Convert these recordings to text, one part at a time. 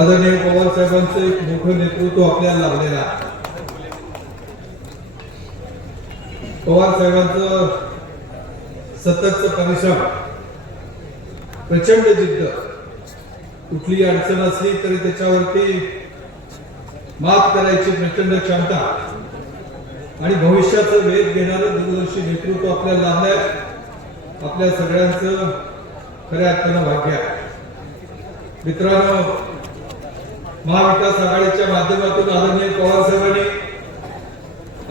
आदरणीय पवार साहेबांचं एक मोठं नेतृत्व आपल्याला लाभलेलं आहे. पवार सततचं परिश्रम प्रचंड जिद्द कुठली अडचण असली तरी त्याच्यावरती मात करायची प्रचंड क्षमता आणि भविष्याचं वेध घेणारं दूरदर्शी नेतृत्व आपल्याला लाभलंय आपल्या सगळ्यांचं खऱ्या अर्थानं भाग्य आहे. मित्रांनो महाविकास आघाडीच्या माध्यमातून आदरणीय पवार साहेबांनी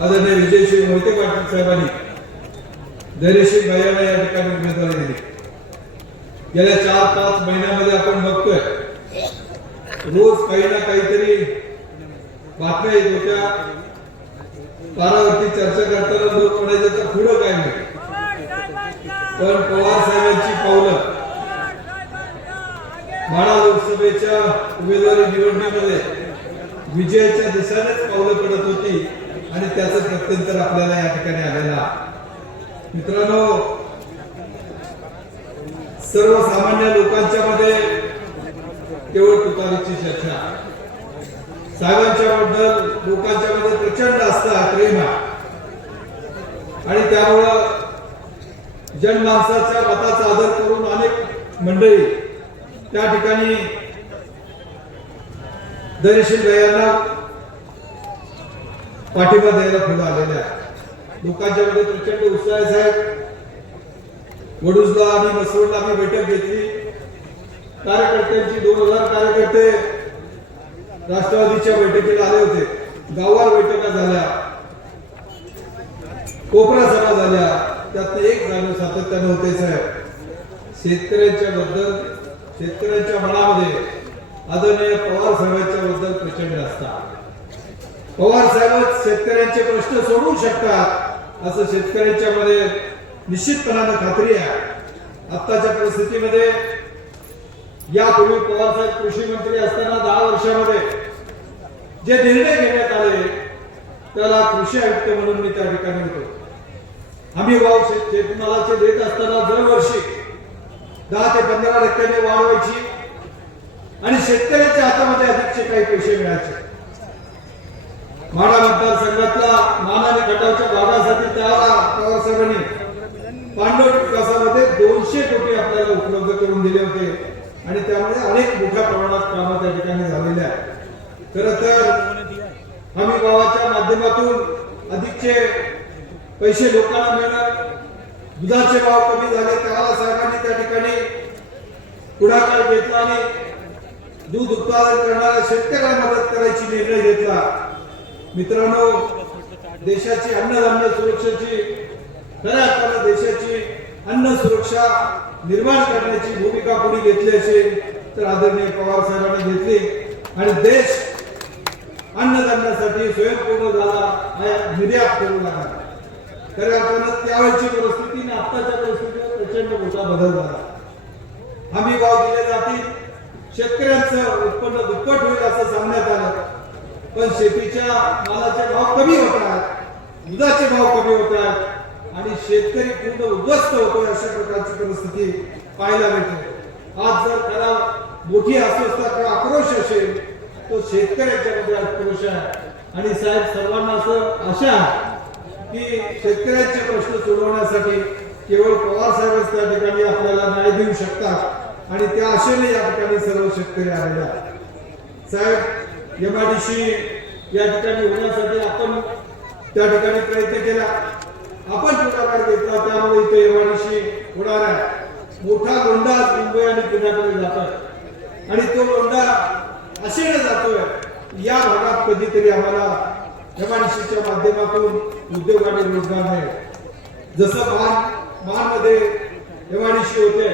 आदरणीय विजयश्री मोहिते पाटील साहेबांनी धैर्यशील भैयाला या ठिकाणी उमेदवारी दिली. गेल्या चार पाच महिन्यामध्ये आपण बघतोय रोज काही ना काहीतरी बातम्या येत होत्या. पारावरती चर्चा करताना लोक म्हणायचे तर पुढं काय नाही पण पवार साहेबांची पावलं माळा लोकसभेच्या उमेदवारी निवडणुकीमध्ये विजयाच्या दिशेनेच पावलं पडत होती आणि त्याचं प्रत्यंतर आपल्याला या ठिकाणी आलेला मित्रांनो सर्वसामान्य लोकांच्या मध्ये केवळ तुतारीची चर्चा. साहेबांच्या बद्दल लोकांच्या मध्ये प्रचंड असता प्रेम आणि त्यामुळं जनमानसाच्या मताचा आदर करून अनेक मंडळी त्या ठिकाणी दर्शन भैयांना पाठिंबा द्यायला पुढे आलेल्या आहेत. लोकांच्या मध्ये प्रचंड उत्साह साहेब. वडूजला आणि मसरूडला आम्ही बैठक घेतली. कार्यकर्त्यांची दोन हजार कार्यकर्ते राष्ट्रवादीच्या बैठकीला आले होते. गावावर बैठका झाल्या. कोपरा सभा झाल्या. त्यात एक झालं सातत्यानं होते साहेब. शेतकऱ्यांच्या बद्दल शेतकऱ्यांच्या मनामध्ये आदरणीय पवार साहेबांच्या बद्दल प्रचंड असतात पवार साहेब शेतकऱ्यांचे प्रश्न सोडवू शकतात असं शेतकऱ्यांच्या मध्ये निश्चितपणानं खात्री आहे. आत्ताच्या परिस्थितीमध्ये यापूर्वी पवार साहेब कृषी मंत्री असताना दहा वर्षामध्ये जे निर्णय घेण्यात आले त्याला कृषी आयुक्त म्हणून मी त्या ठिकाणी होतो. आम्ही भाव शेत- शेतमालाचे देत असताना दरवर्षी दहा ते पंधरा टक्क्याने वाढवायची. आणि शेतकऱ्याच्या हातामध्ये अधिकचे काही पैसे मिळायचे. माडा मतदारसंघातला मानाने गटाच्या भागासाठी त्याला पवार साहेबांनी. पांडव विकासामध्ये दोनशे कोटी आपल्याला उपलब्ध करून दिले होते. आणि त्यामुळे अनेक मोठ्या प्रमाणात कामं त्या ठिकाणी झालेल्या आहेत. खर तर हमी भावाच्या माध्यमातून अधिकचे पैसे लोकांना मिळणार दुधाचे भाव कमी झाले त्याला साहेबांनी त्या ठिकाणी पुढाकार घेतला आणि दूध उत्पादन करणाऱ्या शेतकऱ्याला मदत करायची निर्णय घेतला. मित्रांनो देशाची अन्नधान्य सुरक्षेची खऱ्या अर्थानं देशाची अन्न सुरक्षा निर्माण करण्याची भूमिका कोणी घेतली असेल तर आदरणीय पवार साहेबांनी घेतली. आणि देश अन्नधान्यासाठी स्वयंपूर्ण झाला निर्यात करू लागला. खऱ्या अर्थानं त्यावेळेची परिस्थिती आणि आत्ताच्या परिस्थितीला प्रचंड मोठा बदल झाला. हमी भाव दिले जातील शेतकऱ्यांचं उत्पन्न दुप्पट होईल असं सांगण्यात आलं. पण शेतीच्या मालाचे भाव कमी होत आहेत दुधाचे भाव कमी होत आहेत आणि शेतकरी पूर्ण उद्ध्वस्त होतोय अशा प्रकारची परिस्थिती पाहायला मिळते. आज जर त्याला मोठी अस्वस्थता किंवा आक्रोश असेल तो शेतकऱ्याच्या मध्ये आक्रोश आहे. आणि साहेब सर्वांना असं आशा आहे शेतकऱ्यांचे प्रश्न सोडवण्यासाठी केवळ पवार साहेबच त्या ठिकाणी आपल्याला न्याय देऊ शकतात. आणि त्या आशेने या ठिकाणी सर्व शेतकरी आलेले आहेत. साहेब एमआयडीसी या ठिकाणी होण्यासाठी आपण त्या ठिकाणी प्रयत्न केला. आपण पुढाकार घेतला त्यामुळे इथे एमआयडीसी होणार आहे. मोठा गोंडा मुंबई आणि पुण्याकडे जातात आणि तो गोंडा असेने जातोय. या भागात कधीतरी आम्हाला एमआयडीसीच्या माध्यमातून उद्योग आणि रोजगार आहे. जसं मान मानमध्ये एमआयडीसी होते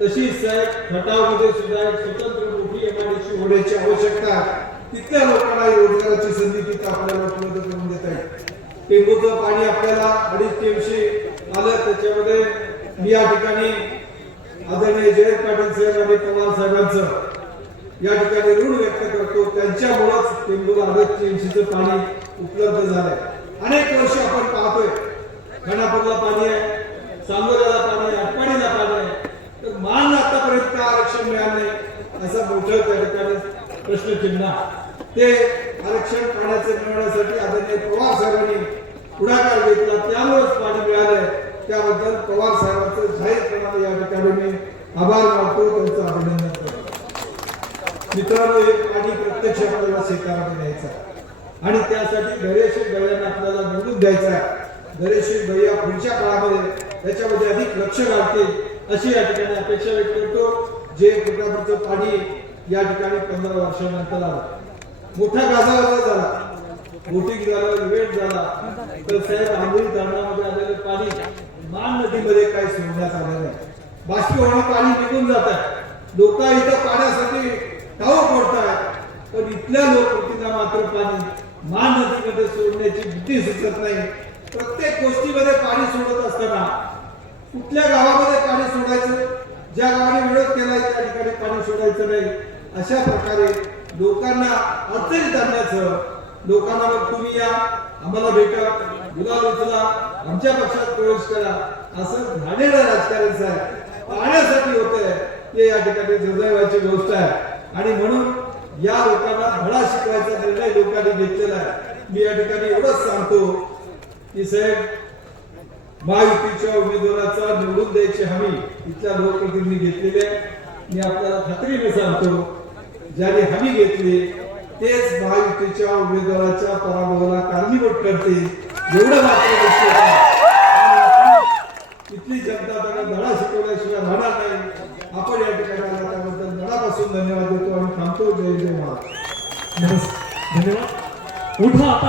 तशी साहेब खटावमध्ये सुद्धा एक स्वतंत्र मोठी एमआयडीसी होण्याची आवश्यकता तिथल्या लोकांना रोजगाराची संधी तिथं आपल्याला उपलब्ध करून देता येईल. टेंबूचं पाणी आपल्याला अडीच तीनशे आलं त्याच्यामध्ये मी या ठिकाणी आदरणीय जयंत पाटील साहेब आणि पवार साहेबांचं या ठिकाणी ऋण व्यक्त करतो. त्यांच्यामुळेच टेंबूला अडीच पाणी उपलब्ध झालंय. अनेक वर्ष आपण पाहतोय. खानापूरला पाणी आहे सांगोल्याला पाणी आहे अटपाडीला पाणी आहे. तर मान आतापर्यंत का आरक्षण मिळालं नाही? मोठं त्या ठिकाणी प्रश्नचिन्ह ते आरक्षण पाण्याचं मिळवण्यासाठी आदरणीय पवार साहेबांनी पुढाकार घेतला. त्यामुळेच पाणी मिळालंय. त्याबद्दल पवार साहेबांचं जाहीरपणाने या ठिकाणी मी आभार मानतो. त्यांचं अभिनंदन. मित्रांनो एक आणि प्रत्यक्ष आपल्याला शेतामध्ये द्यायचा आणि त्यासाठी दरेशीर गळ्यांना आपल्याला निवडून द्यायचा. दरेशीर गळ्या पुढच्या काळामध्ये त्याच्यामध्ये अधिक लक्ष घालतील अशी या ठिकाणी अपेक्षा व्यक्त करतो. जे कोल्हापूरचं पाणी या ठिकाणी पंधरा वर्षानंतर आलं. मोठा गाजावाजा झाला. बोटिंग झालं इव्हेंट झाला. तर साहेब आंबोली धरणामध्ये आलेलं पाणी मान नदीमध्ये काही सोडण्यात आलं नाही. बाष्पीभवनी पाणी निघून जात. आहे लोक इथं पाण्यासाठी टाव पडतात पण इथल्या लोकप्रतिना मात्र पाणी मान नदीमध्ये सोडण्याची भीती सुचत नाही. प्रत्येक गोष्टीमध्ये पाणी सोडत असताना कुठल्या गावामध्ये पाणी सोडायचं? ज्या गावाने विरोध केलाय त्या ठिकाणी पाणी सोडायचं नाही. अशा प्रकारे लोकांना अडचणीत आणण्याचं लोकांना मग तुम्ही या आम्हाला भेटा गुलाल उचला आमच्या पक्षात प्रवेश करा. असं घाणेरडं राजकारण साहेब पाहण्यासाठी होतंय. ते या ठिकाणी दुर्दैवाची गोष्ट आहे. आणि म्हणून या लोकांना धडा शिकवायचा निर्णय लोकांनी घेतलेला आहे. मी या ठिकाणी एवढंच सांगतो की साहेब महायुतीच्या उमेदवाराचा निवडून द्यायची हमी इथल्या लोकप्रतिनिधी घेतलेली आहे. मी आपल्याला खात्रीने सांगतो ज्याने हमी घेतली तेच महायुतीच्या उमेदवाराच्या पराभवाला कारणीभूत ठरते एवढं मात्र इथली जनता त्यांना धडा शिकवल्याशिवाय राहणार नाही. आपण या ठिकाणी त्याबद्दल मनापासून धन्यवाद देतो आणि थांबतो. जय जय महाराज. धन्यवाद. उठा